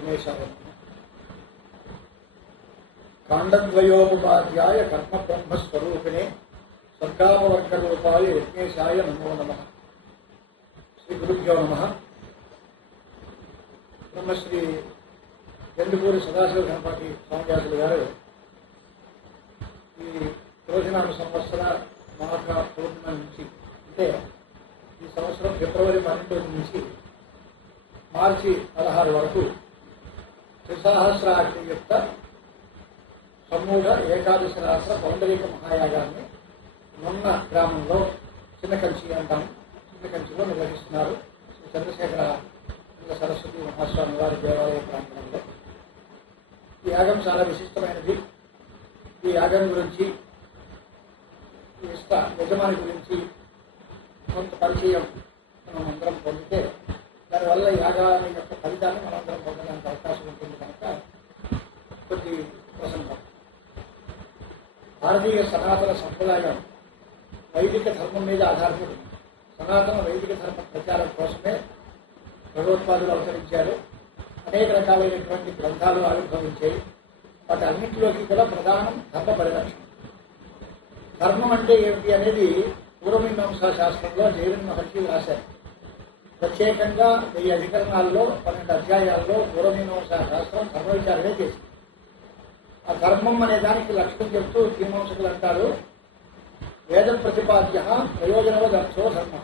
గణేశాయ కాండద్వయోపాధ్యాయ కర్మ బ్రహ్మస్వరూపిణే స్వర్గాపవర్గరూపాయ యజ్ఞేశాయ నమో నమః. శ్రీ గురుభ్యో నమః. బ్రహ్మశ్రీ గండిపూరి సదాశివ గణపతి స్వామివాసులు గారు ఈ రోజునామ సంవత్సర మాఘ పూర్ణిమ నుంచి, అంటే ఈ సంవత్సరం ఫిబ్రవరి 12 నుంచి మార్చి 16 వరకు త్రిసహస్రాక్షయుక్త సమూఢ ఏకాదశి రాత్ర పౌండరీక మహాయాగాన్ని మొన్న గ్రామంలో చిన్నకంచి అంటాం, చిన్నకంచిలో నిర్వహిస్తున్నారు. శ్రీ చంద్రశేఖర సరస్వతి మహాస్వామి వారి దేవాలయ ప్రాంగణంలో. ఈ యాగం చాలా విశిష్టమైనది. ఈ యాగం గురించి, యజమాని గురించి కొంత పరిచయం మనం అందరం పొందితే దానివల్ల యాగాన్ని యొక్క ఫలితాన్ని మనందరం పొందడానికి అవకాశం ఉంటుంది కనుక కొద్ది ప్రసంగం. భారతీయ సనాతన సంప్రదాయం వైదిక ధర్మం మీద ఆధారపడి సనాతన వైదిక ధర్మ ప్రచారం కోసమే భగవత్పాదులు అవతరించారు. అనేక రకాలైనటువంటి గ్రంథాలు ఆవిర్భవించాయి. వాటి అన్నింటిలోకి కూడా ప్రధానం ధర్మ పరిరక్షణ. ధర్మం అంటే ఏమిటి అనేది పూర్వమీమాంసా శాస్త్రంలో జైమిని మహర్షి రాశారు. ప్రత్యేకంగా 1000 అధికరణాల్లో 12 అధ్యాయాల్లో పూర్వమీమాంసా శాస్త్రం ధర్మ విచారణే చేసింది. ఆ ధర్మం అనే దానికి లక్ష్యం చెప్తూ మీమాంసకులు అంటారు, వేద ప్రతిపాద్య ప్రయోజనవదర్థో ధర్మ.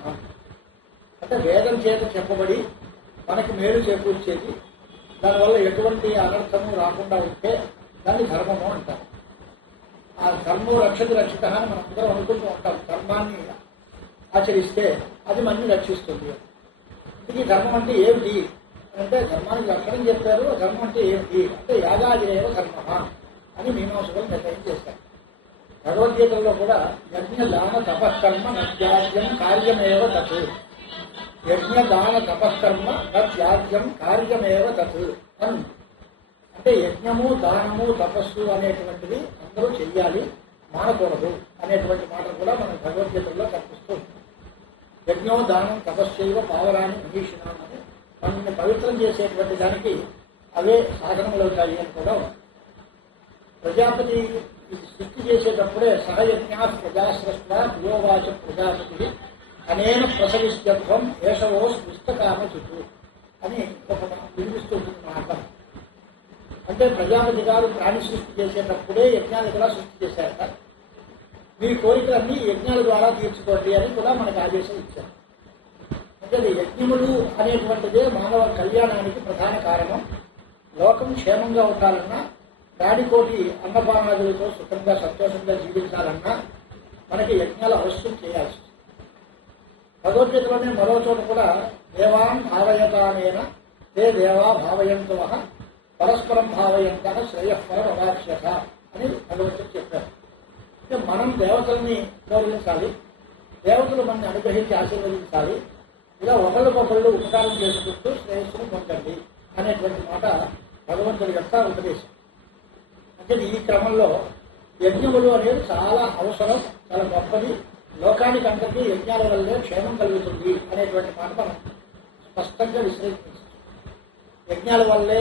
అంటే వేదం చేత చెప్పబడి మనకి మేలు చేకూర్చేది, దానివల్ల ఎటువంటి అనర్థము రాకుండా ఉంటే దాన్ని ధర్మము అంటారు. ఆ ధర్మో రక్షతి రక్షిత అని మనం అందరం అనుకుంటూ ఉంటాం. ధర్మాన్ని ఆచరిస్తే అది మనల్ని రక్షిస్తుంది. ఇది ధర్మం అంటే ఏమిటి అంటే ధర్మానికి లక్షణం చెప్పారు. ధర్మం అంటే ఏమిటి అంటే యాగాదిరేవ ధర్మ అని మీమాంసకులు నిర్ణయం చేశారు. భగవద్గీతలో కూడా యజ్ఞ దాన తపకర్మ నత్యాజ్యం కార్యమేవ తత్, యజ్ఞ దాన తపకర్మ నత్యాజ్యం కార్యమేవ తత్ అని. అంటే యజ్ఞము దానము తపస్సు అనేటువంటిది అందరూ చెయ్యాలి, మానకూడదు అనేటువంటి మాట కూడా మన భగవద్గీతలో కనిపిస్తుంది. యజ్ఞో దానం తపస్సైవ పావరాన్ని మహిషినాం అని మనల్ని పవిత్రం చేసేటువంటి దానికి అవే సాధనములవుతాయి అని కూడా ఉంది. ప్రజాపతి సృష్టి చేసేటప్పుడే సహయజ్ఞా ప్రజాస్రష్ట దియోవాచ ప్రజాపతి అనేన ప్రసవిస్తత్వం ఏషవో పుస్తకామ చుట్టూ అని ఒక వినిపిస్తుంటుంది మాట. అంటే ప్రజాపతి గారు ప్రాణి సృష్టి చేసేటప్పుడే యజ్ఞాలు కూడా సృష్టి చేశారట. మీ కోరికలన్నీ యజ్ఞాల ద్వారా తీర్చుకోండి అని కూడా మనకు ఆదేశం ఇచ్చారు. అంటే యజ్ఞములు అనేటువంటిదే మానవ కళ్యాణానికి ప్రధాన కారణం. లోకం క్షేమంగా ఉండాలన్నా, ప్రాణికోటి అన్నపానాదులతో సుఖంగా సంతోషంగా జీవించాలన్నా మనకి యజ్ఞాలు అవశ్యం చేయాల్సి. భగవద్గీతలోనే మరో చోట కూడా దేవాన్ భావయతానేన తే దేవా భావయంతో పరస్పరం భావయంత శ్రేయస్పరం అవాక్ష్యత అని భగవంతుడు చెప్పారు. అంటే మనం దేవతల్ని గౌరవించాలి, దేవతలు మనల్ని అనుగ్రహించి ఆశీర్వదించాలి. ఇలా ఒకళ్ళకొకళ్ళు ఉపకారం చేసుకుంటూ శ్రేయస్సును పొందండి అనేటువంటి మాట భగవంతుడి యొక్క ఉపదేశం. అంటే ఈ క్రమంలో యజ్ఞములు అనేది చాలా అవసరం, చాలా గొప్పది. లోకానికి అందరికీ యజ్ఞాల వల్లే క్షేమం కలుగుతుంది అనేటువంటి మాట మనం స్పష్టంగా విశ్లేషించాం. యజ్ఞాల వల్లే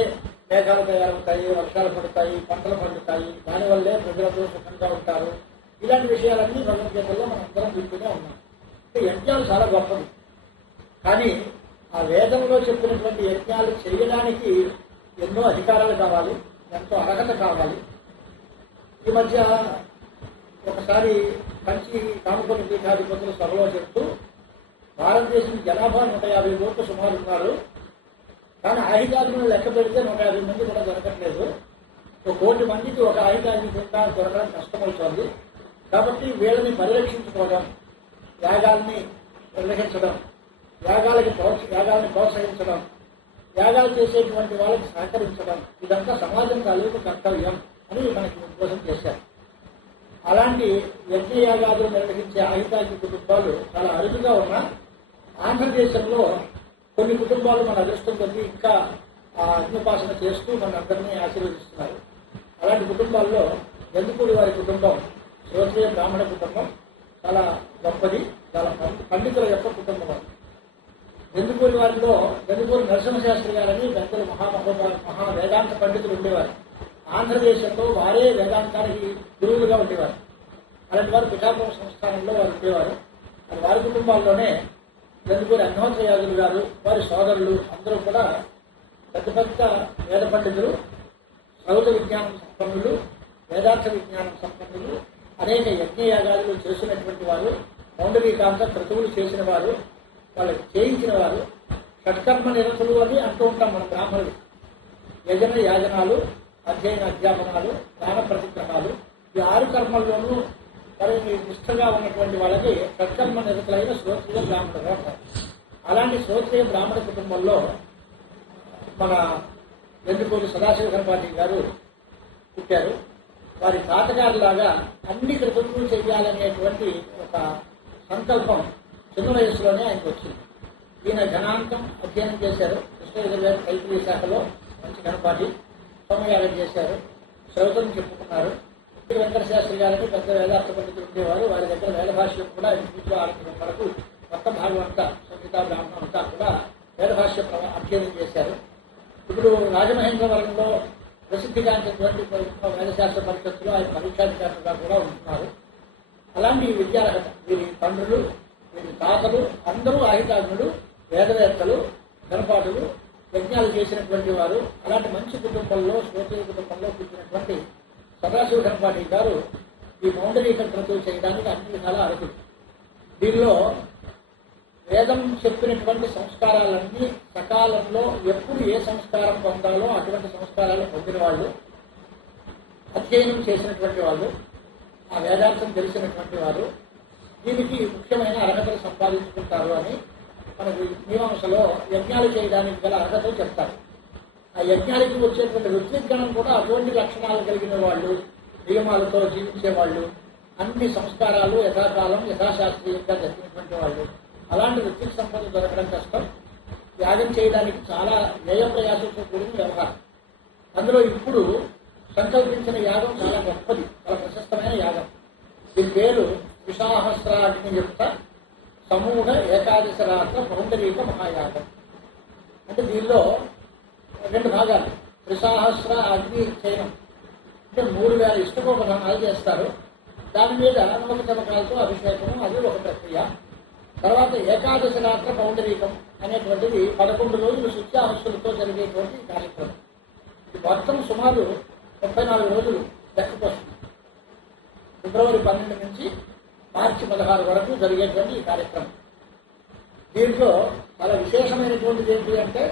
మేఘాలు తయారవుతాయి, వర్షాలు పడతాయి, పంటలు పండుతాయి, దానివల్లే ప్రజలతో సుఖంగా ఉంటారు. ఇలాంటి విషయాలన్నీ భగవద్గీతలో మనం అందరం వింటూనే ఉన్నాం. యజ్ఞాలు చాలా గొప్పది. కానీ ఆ వేదంలో చెప్పినటువంటి యజ్ఞాలు చేయడానికి ఎన్నో అధికారాలు కావాలి, ఎంతో అర్హత కావాలి. ఈ మధ్య ఒకసారి కంచి కామపల్లి పీఠాధిపతుల సభలో చెప్తూ భారతదేశం జనాభా 150 కోట్లు సుమారు ఉన్నారు. కానీ ఆయుధాలను లెక్క పెడితే 150 మంది కూడా దొరకట్లేదు. 1 కోటి మందికి ఒక ఆయుధాన్ని కూడా దొరకడం కష్టమవుతోంది. కాబట్టి వీళ్ళని పరిరక్షించుకోవడం, యాగాల్ని నిర్వహించడం, యాగాల్ని ప్రోత్సహించడం, యాగాలు చేసేటువంటి వాళ్ళకి సహకరించడం, ఇదంతా సమాజం తాలూకు కర్తవ్యం అని మనకి ఉద్బోధం చేశారు. అలాంటి యజ్ఞయాగాదులు నిర్వహించే ఆయుధాన్ని కుటుంబాలు చాలా అరుదుగా ఉన్నా ఆంధ్రదేశంలో కొన్ని కుటుంబాలు మన అదృష్టం కొద్ది ఇంకా ఆ అగ్నిపాసన చేస్తూ మన అందరినీ ఆశీర్వదిస్తున్నారు. అలాంటి కుటుంబాల్లో ఎందుకూరి వారి కుటుంబం, శ్రోత్రియ బ్రాహ్మణ కుటుంబం చాలా గొప్పది, చాలా పండితుల యొక్క కుటుంబం. వెందుకూరి వారిలో వెందుకూరి నరసింహశాస్త్రి గారని పెద్దలు మహా వేదాంత పండితులు ఉండేవారు. ఆంధ్రదేశంలో వారే వేదాంతానికి గురువులుగా ఉండేవారు. అలాంటి వారు పిఠాపురం సంస్థానంలో వారు ఉండేవారు. అది వారి కుటుంబాల్లోనే వెందుకూరి అగ్నిహోత్రయాదులు గారు, వారి సోదరులు అందరూ కూడా పెద్ద పెద్ద వేద పండితులు, సౌద విజ్ఞానం సంపన్నులు, వేదాంత విజ్ఞానం సంపన్నులు, అనేక యజ్ఞయాగాదులు చేసినటువంటి వారు, పౌండరీకాంత క్రతువులు చేసిన వారు, వాళ్ళకి చేయించిన వారు, షట్కర్మ నిరతులు అని అంటూ ఉంటాం మన బ్రాహ్మణులు. యజన యాజనాలు, అధ్యయన అధ్యాపనాలు, దాన ప్రతిగ్రహాలు, ఈ 6 కర్మల్లోనూ మరి నిష్ఠగా ఉన్నటువంటి వాళ్ళకి షట్కర్మ నిరతులైన శ్రోత్రియ బ్రాహ్మణులు అంటారు. అలాంటి శ్రోత్రియ బ్రాహ్మణ కుటుంబంలో మన వెందుకూరి సదాశివ సర్పాటి గారు పుట్టారు. వారి తాతగారులాగా అన్ని క్రతువులు చేయాలనేటువంటి ఒక సంకల్పం చిన్న వయసులోనే ఆయనకు వచ్చింది. ఈయన ఘనాంకం అధ్యయనం చేశారు. కృష్ణయజుర్వేద కైత్రీ శాఖలో మంచి ఘనపాటి సోమయాగం చేశారు. శ్రౌతం చెప్పుకున్నారు. వెంకటశాస్త్రి గారికి పెద్ద వేదార్థ పండితులు ఉండేవారు. వారి దగ్గర వేద భాష్యం కూడా ఇంట్లో ఆరంభం వరకు మొత్తం భాగం అంతా సంగీత బ్రాహ్మణం అంతా కూడా వేద భాష్య అధ్యయనం చేశారు. ఇప్పుడు రాజమహేంద్రవరంలో ప్రసిద్ధిగాంచినటువంటి వేదశాస్త్ర పరిషత్తులో ఆయన పరీక్షాధికారులుగా కూడా ఉంటున్నారు. అలాంటి విద్యార్హత వీరి తండ్రులు, వీరి తాతలు అందరూ ఆహితాగ్నులు, వేదవేత్తలు, ఘనపాటులు, యజ్ఞాలు చేసినటువంటి వారు. అలాంటి మంచి కుటుంబంలో, శ్రోత్రియ కుటుంబంలో పుట్టినటువంటి సదాశివ ఘనపాటి గారు ఈ పౌండరీక క్రతువు చేయడానికి అన్ని విధాల అర్హులు. దీనిలో వేదం చెప్పినటువంటి సంస్కారాలన్నీ సకాలంలో ఎప్పుడు ఏ సంస్కారం పొందాలో అటువంటి సంస్కారాలు పొందిన వాళ్ళు, అధ్యయనం చేసినటువంటి వాళ్ళు, ఆ వేదాంతం తెలిసినటువంటి వారు దీనికి ముఖ్యమైన అర్హతలు సంపాదించుకుంటారు అని మనకి మీమాంసలో యజ్ఞాలు చేయడానికి గల అర్హతలు చెప్తారు. ఆ యజ్ఞానికి వచ్చేటువంటి ఋత్విగ్గణం కూడా అటువంటి లక్షణాలు కలిగిన వాళ్ళు, నియమాలతో జీవించేవాళ్ళు, అన్ని సంస్కారాలు యథాకాలం యథాశాస్త్రీయంగా జరిగినటువంటి వాళ్ళు. అలాంటి ఋత్విక సంపద దొరకడం కష్టం. యాగం చేయడానికి చాలా వ్యయ ప్రయాసంతో కూడిన వ్యవహారం. అందులో ఇప్పుడు సంకల్పించిన యాగం చాలా గొప్పది, చాలా ప్రశస్తమైన యాగం. దీని పేరు విశాహస్రాగ్ని యొక్క సమూఢ ఏకాదశ రాత్ర పౌండరీక మహాయాగం. అంటే దీనిలో 2 భాగాలు. త్రిసహస్ర అగ్ని చయనం అంటే 3000 ఇష్టకోపదానాలు చేస్తారు. దాని మీద నమ్మక చమకాలతో అభిషేకం, అది ఒక ప్రక్రియ. తర్వాత ఏకాదశి రాత్ర పౌండరీకం అనేటువంటిది 11 రోజులు శుత్యాహస్సులతో జరిగేటువంటి కార్యక్రమం. ఇది మొత్తం సుమారు 34 రోజులు లెక్కకొస్తుంది. ఫిబ్రవరి 12 నుంచి మార్చి 16 వరకు జరిగేటువంటి ఈ కార్యక్రమం. దీంట్లో చాలా విశేషమైనటువంటిది ఏంటి అంటే,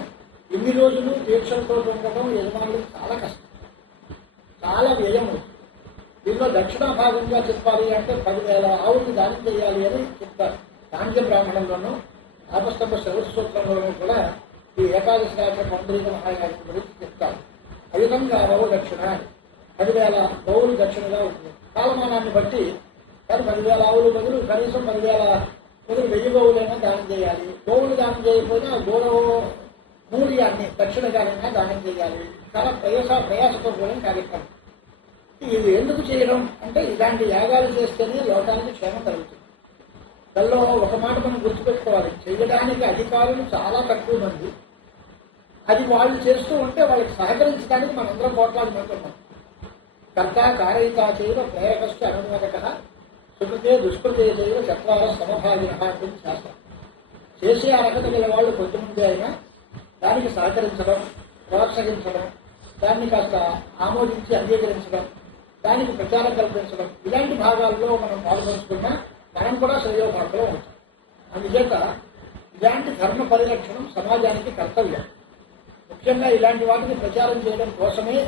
ఇన్ని రోజులు దీక్షలతో ఉండటం యజమానులకు చాలా కష్టం, చాలా వ్యయం అవుతుంది. దీనిలో దక్షిణ భాగంగా చెప్పాలి అంటే 10,000 ఆవులు దానం చేయాలి అని చెప్తారు. సాంఖ్య బ్రాహ్మణంలోనూ ఆపస్తంభ శ్రవణ సూత్రంలోనూ కూడా ఈ ఏకాదశి రాత్రి పౌండరీక మహాయాగం గురించి చెప్తారు. ఆ విధంగా బహు దక్షిణ 10,000 గోవులు దక్షిణగా ఉంటుంది. కాలమానాన్ని బట్టి కానీ 10,000 ఆవులు బదులు కనీసం 10,000 బదులు 1000 గోవులైనా దానం చేయాలి. గోవులు దానం చేయకపోయినా మూల్యాన్ని దక్షిణగానైనా దానం చేయాలి. చాలా ప్రయాసతో కూడిన కార్యక్రమం. ఇది ఎందుకు చేయడం అంటే, ఇలాంటి యాగాలు చేస్తేనే లోకానికి క్షేమం కలుగుతుంది. దానిలో ఒక మాట మనం గుర్తుపెట్టుకోవాలి, చేయడానికి అధికారులు చాలా తక్కువ మంది. అది వాళ్ళు చేస్తూ ఉంటే వాళ్ళకి సహకరించడానికి మనందరం కోట్లాది మంది ఉన్నాం. కర్త కారయిత చేయవ ప్రేరకశ్చ అనుమోదక సుకృతే దుష్కృతే చేయవ చత్వార సమభాగిన అని శాస్త్రం. చేసే అర్హత గల వాళ్ళు కొంతమంది అయినా దానికి సహకరించడం, ప్రోత్సహించడం, దాన్ని కాస్త ఆమోదించి అంగీకరించడం, దానికి ప్రచారం కల్పించడం, ఇలాంటి భాగాల్లో మనం పాల్గొంటున్నా మనం కూడా శ్రేయోపాఠంలో ఉంటాం. అందుచేత ఇలాంటి ధర్మ పరిరక్షణం సమాజానికి కర్తవ్యం. ముఖ్యంగా ఇలాంటి వాటిని ప్రచారం చేయడం కోసమే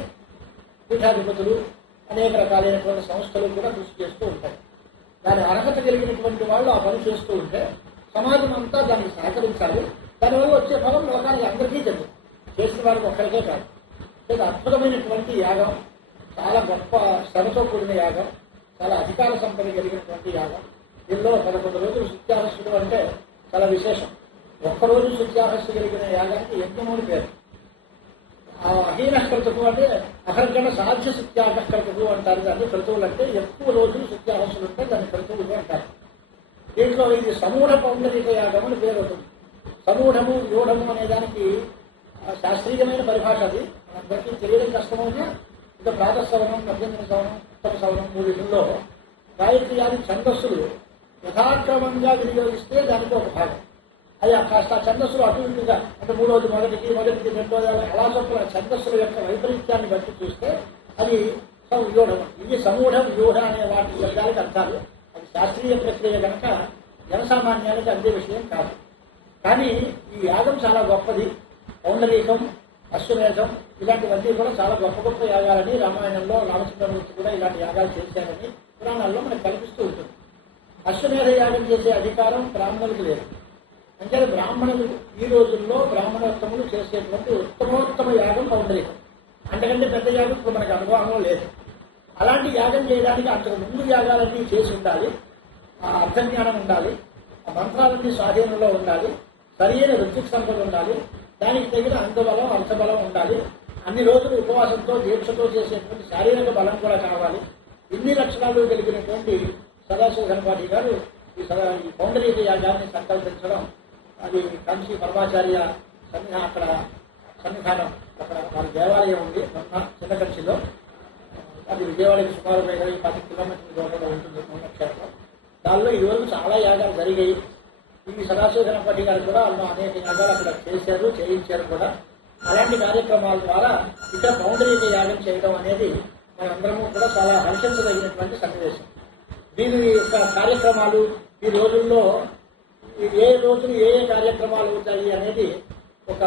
పీఠాధిపతులు, అనేక రకాలైనటువంటి సంస్థలు కూడా కృషి చేస్తూ ఉంటాయి. దాని అర్హత కలిగినటువంటి వాళ్ళు ఆ పని చేస్తూ ఉంటే సమాజం అంతా దానికి సహకరించాలి. దానివల్ల వచ్చే ఫలం లోకానికి అందరికీ తెలియదు, చేసిన వారికి ఒక్కరికే కాదు. ఇది అద్భుతమైనటువంటి యాగం, చాలా గొప్ప శ్రమతో కూడిన యాగం, చాలా అధికార సంపద కలిగినటువంటి యాగం. దీనిలో 11 రోజులు శుత్యాహస్సులు అంటే చాలా విశేషం. ఒక్కరోజు శుత్యాహస్సు కలిగిన యాగానికి యజ్ఞముని పేరు. ఆ అహీనక్రతువు అంటే అహర్గణ సాధ్య శుత్యాహక్రతువు అంటారు. దాన్ని క్రతువులు అంటే ఎక్కువ రోజులు శుత్యాహస్సులు ఉంటే దాన్ని క్రతువులు అంటారు. దీంట్లో ఇది సమూఢ పౌండరీక యాగం అని పేరు అవుతుంది. సమూఢము యోఢము అనే దానికి శాస్త్రీయమైన పరిభాష. అది మనందరికీ తెలియడం కష్టమవుతుంది. ఇంకా ప్రాతఃసవనం, మధ్యంతర సవనం, ఉత్తమ సవనం మూడింటిలో గాయత్రి ఛందస్సులు యథాక్రమంగా వినియోగిస్తే దానికి ఒక భాగం. అది కాస్త ఛందస్సులు అటు ఇటుగా అంటే మూడవది మొదటికి రెండోది అలా చొప్పున ఛందస్సుల యొక్క వైపరీత్యాన్ని బట్టి చూస్తే అది వ్యూఢం. ఇది సమూఢం వ్యూఢ అనే వాటి శబ్దాలకు అర్థాలు. అది శాస్త్రీయ ప్రక్రియ కనుక జనసామాన్యానికి అందే విషయం కాదు. కానీ ఈ యాగం చాలా గొప్పది. పౌండరీకం, అశ్వమేధం ఇలాంటివన్నీ కూడా చాలా గొప్ప గొప్ప యాగాలని రామాయణంలో రామచంద్రమూర్తి కూడా ఇలాంటి యాగాలు చేశారని పురాణాల్లో మనకు కనిపిస్తూ ఉంటుంది. అశ్వమేధ యాగం చేసే అధికారం బ్రాహ్మణులకు లేదు. అంటే బ్రాహ్మణులు ఈ రోజుల్లో బ్రాహ్మణోత్తములు చేసేటువంటి ఉత్తమోత్తమ యాగం పౌండరీకం. అంతకంటే పెద్ద యాగం ఇప్పుడు మనకు అనుభవంలో లేదు. అలాంటి యాగం చేయడానికి అంతకు ముందు యాగాలన్నీ చేసి ఉండాలి. ఆ అర్థజ్ఞానం ఉండాలి, ఆ మంత్రాలన్నీ స్వాధీనంలో ఉండాలి, సరైన రుచిక సంపద ఉండాలి, దానికి తగిన అంగబలం అర్థబలం ఉండాలి, అన్ని రోజులు ఉపవాసంతో దీక్షతో చేసేటువంటి శారీరక బలం కూడా కావాలి. ఇన్ని లక్షణాలు కలిగినటువంటి సదాశివగణపాఠి గారు ఈ పౌండరీక యాగాన్ని సంకల్పించడం, అది కంచి పరమాచార్య అక్కడ సన్నిధానం, అక్కడ వారి దేవాలయం ఉంది చిన్న కంచిలో. అది విజయవాడకి సుమారు 10 కిలోమీటర్ల దూరంలో ఉంటుంది పుణ్యక్షేత్రం. దానిలో ఇదివరకు చాలా యాగాలు జరిగాయి. ఈ సదాశివగణపతి గారు కూడా అనేక యాగాలు అక్కడ చేశారు, చేయించారు కూడా. అలాంటి కార్యక్రమాల ద్వారా ఇక్కడ పౌండరీక యాగం చేయడం అనేది మనందరము కూడా చాలా హర్షించదగినటువంటి సన్నివేశం. దీని యొక్క కార్యక్రమాలు ఈ రోజుల్లో ఏ రోజులు ఏ కార్యక్రమాలు అవుతాయి అనేది ఒక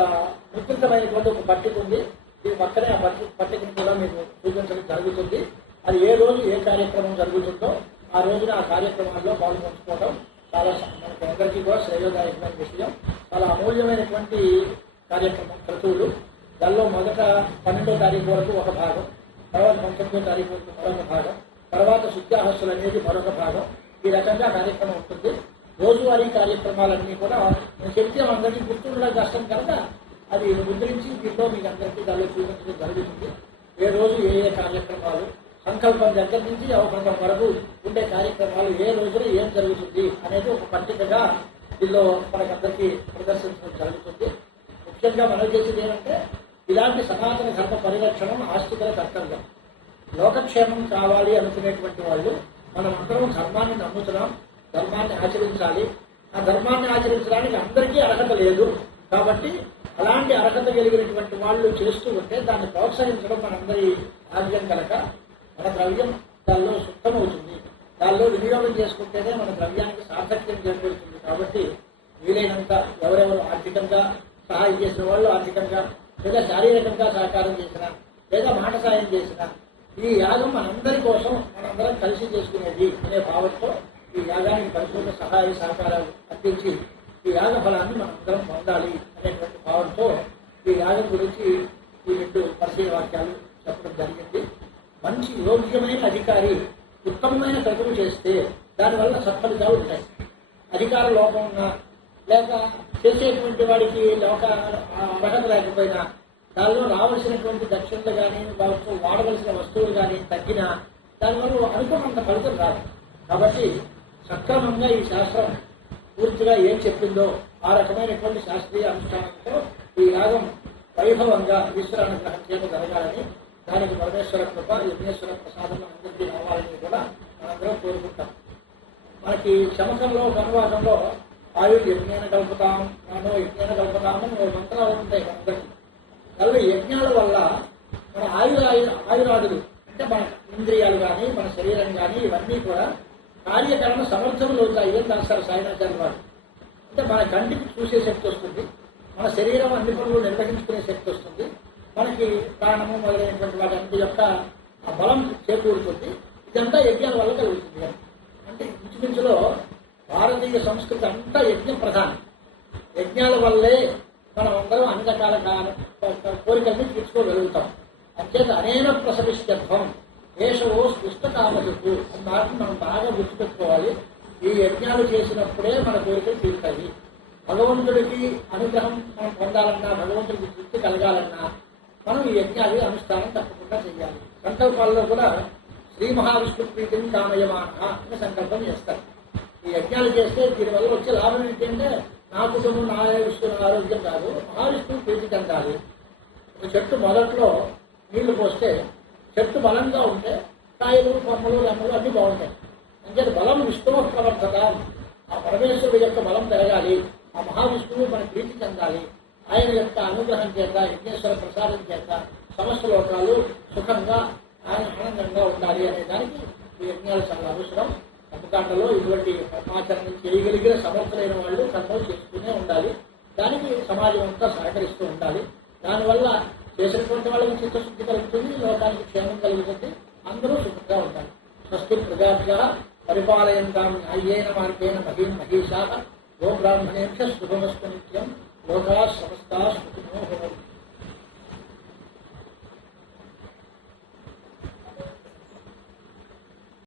విస్తృతమైనటువంటి ఒక పట్టిక ఉంది. దీని పక్కనే ఆ పట్టికను కూడా మీకు చూపించడం జరుగుతుంది. అది ఏ రోజు ఏ కార్యక్రమం జరుగుతుందో ఆ రోజున ఆ కార్యక్రమాల్లో పాల్పంచుకోవడం చాలా మనకి అందరికీ కూడా శ్రేయోదాయకమైన విషయం. చాలా అమూల్యమైనటువంటి కార్యక్రమం క్రతువులు. దానిలో మొదట 12వ తారీఖు వరకు ఒక భాగం, తర్వాత 19వ తారీఖు వరకు మరొక భాగం, తర్వాత శుద్ధాహస్సులు అనేది మరొక భాగం. ఈ రకంగా కార్యక్రమం ఉంటుంది. రోజువారీ కార్యక్రమాలన్నీ కూడా నేను చెప్తే అందరికీ గుర్తుండడం కష్టం కనుక అది ముద్రించి దీంట్లో మీకు అందరికీ దానిలో చూపించడం జరుగుతుంది. ఏ రోజు ఏ ఏ కార్యక్రమాలు, సంకల్పం దగ్గర నుంచి అవకాశం వరకు ఉండే కార్యక్రమాలు ఏ రోజున ఏం జరుగుతుంది అనేది ఒక పట్టికగా దీనిలో మనకందరికీ ప్రదర్శించడం జరుగుతుంది. ముఖ్యంగా మనం చేసేది ఏంటంటే ఇలాంటి సనాతన ధర్మ పరిరక్షణం ఆస్తికుల కర్తవ్యం. లోకక్షేమం కావాలి అనుకునేటువంటి వాళ్ళు మనమందరం ధర్మాన్ని నమ్ముతున్నాం, ధర్మాన్ని ఆచరించాలి. ఆ ధర్మాన్ని ఆచరించడానికి అందరికీ అర్హత లేదు. కాబట్టి అలాంటి అర్హత కలిగినటువంటి వాళ్ళు చేస్తూ ఉంటే దాన్ని ప్రోత్సహించడం మనందరి భాగ్యం కనుక మన ద్రవ్యం దానిలో శుద్ధమవుతుంది. దానిలో వినియోగం చేసుకుంటేనే మన ద్రవ్యానికి సార్థక్యం చేకూరుతుంది. కాబట్టి వీలైనంత ఎవరెవరు ఆర్థికంగా సహాయం చేసిన వాళ్ళు ఆర్థికంగా, లేదా శారీరకంగా సహకారం చేసినా, లేదా మాట సాయం చేసినా, ఈ యాగం మనందరి కోసం మనందరం కలిసి చేసుకునేది అనే భావంతో ఈ యాగానికి పరిపూర్ణ సహాయ సహకారాలు అందించి ఈ యాగ ఫలాన్ని మనందరం పొందాలి అనేటువంటి భావంతో ఈ యాగం గురించి ఈ 2 పరిచయ వాక్యాలు చెప్పడం జరిగింది. మంచి యోగ్యమైన అధికారి ఉత్తమమైన క్రతువు చేస్తే దానివల్ల సత్ఫలితాలు ఉంటాయి. అధికార లోపం ఉన్నా లేక చేసేటువంటి వాడికి అర్హత లేకపోయినా దానిలో రావాల్సినటువంటి దక్షిణలు కానీ వాడవలసిన వస్తువులు కానీ తగ్గినా దానివల్ల అనుకున్నంత ఫలితం రాదు. కాబట్టి సక్రమంగా ఈ శాస్త్రం పూర్తిగా ఏం చెప్పిందో ఆ రకమైనటువంటి శాస్త్రీయ అనుష్ఠానంతో ఈ యాగం వైభవంగా ఈశ్వరానుగ్రహం చేత జరగాలని, దానికి పరమేశ్వర కృప యజ్ఞేశ్వర ప్రసాదం అందరికీ రావాలని కూడా మనందరం కోరుకుంటాం. మనకి శమకంలో కనువాదంలో యజ్ఞాన కల్పుతాం, మనో యజ్ఞాన కల్పుతామని మంత్రాలు ఉంటాయి మనందరికీ. దానిలో యజ్ఞాల వల్ల మన ఆయురాదులు అంటే మన ఇంద్రియాలు కానీ మన శరీరం కానీ ఇవన్నీ కూడా కార్యకరణ సమర్థములు అవుతాయి అని రాస్తారు సాయినాచార్య వారు. అంటే మన కంటికి చూసే శక్తి వస్తుంది, మన శరీరం అన్ని పనులు నిర్వహించుకునే శక్తి వస్తుంది, మనకి ప్రాణము మొదలైనటువంటి వాటి యొక్క ఆ బలం చేకూరుతుంది. ఇదంతా యజ్ఞాల వల్ల కలుగుతుంది. అంటే ఇంచుమించులో భారతీయ సంస్కృతి అంతా యజ్ఞ ప్రధానం. యజ్ఞాల వల్లే మనం అందరం అన్ని రకాల కోరికల్ని తీర్చుకోగలుగుతాం. అంచేత అనేన ప్రసవిష్టత్వం దేశవో స్పృష్ట కామజు అన్నమాట మనం బాగా గుర్తుపెట్టుకోవాలి. ఈ యజ్ఞాలు చేసినప్పుడే మన కోరికలు తీరుతాయి. భగవంతుడికి అనుగ్రహం మనం పొందాలన్నా, భగవంతుడికి తృప్తి కలగాలన్నా మనం ఈ యజ్ఞాలు అనుష్ఠానం తప్పకుండా చేయాలి. సంకల్పాల్లో కూడా శ్రీ మహావిష్ణు ప్రీతిని కామయమాన అని సంకల్పం చేస్తారు. ఈ యజ్ఞాలు చేస్తే దీనివల్ల వచ్చే లాభం ఏంటంటే నా కుటుంబం నా విష్ణు నా ఆరోగ్యం కాదు, మహావిష్ణువు ప్రీతి చెందాలి. ఒక చెట్టు మొదట్లో నీళ్లు పోస్తే చెట్టు బలంగా ఉంటే కాయలు కొమ్మలు రెమ్మలు అన్నీ బాగుంటాయి. అంటే బలం విష్ణువు ప్రవర్తత, ఆ పరమేశ్వరుడు యొక్క బలం పెరగాలి, ఆ మహావిష్ణువు మన ప్రీతి చెందాలి, ఆయన యొక్క అనుగ్రహం చేత యజ్ఞేశ్వర ప్రసాదం చేత సమస్త లోకాలు సుఖంగా ఆయన ఆనందంగా ఉండాలి అనే దానికి ఈ యజ్ఞాలు చాలా అవసరం. కర్మకాండలో ఇటువంటి కర్మాచరణ చేయగలిగిన సమర్థులైన వాళ్ళు కర్మలు చేస్తూనే ఉండాలి. దానికి సమాజం అంతా సహకరిస్తూ ఉండాలి. దానివల్ల చేసినటువంటి వాళ్ళకి చిత్తశుద్ధి కలుగుతుంది, లోకానికి క్షేమం కలుగుతుంది, అందరూ సుఖంగా ఉంటారు. స్వస్తి ప్రజాభ్యః పరిపాలయంతాం న్యాయేన మార్గేణ మహీం మహీషాః గోబ్రాహ్మణేభ్యః శుభమస్తు నిత్యం లోకాః సమస్తాః సుఖినో భవంతు.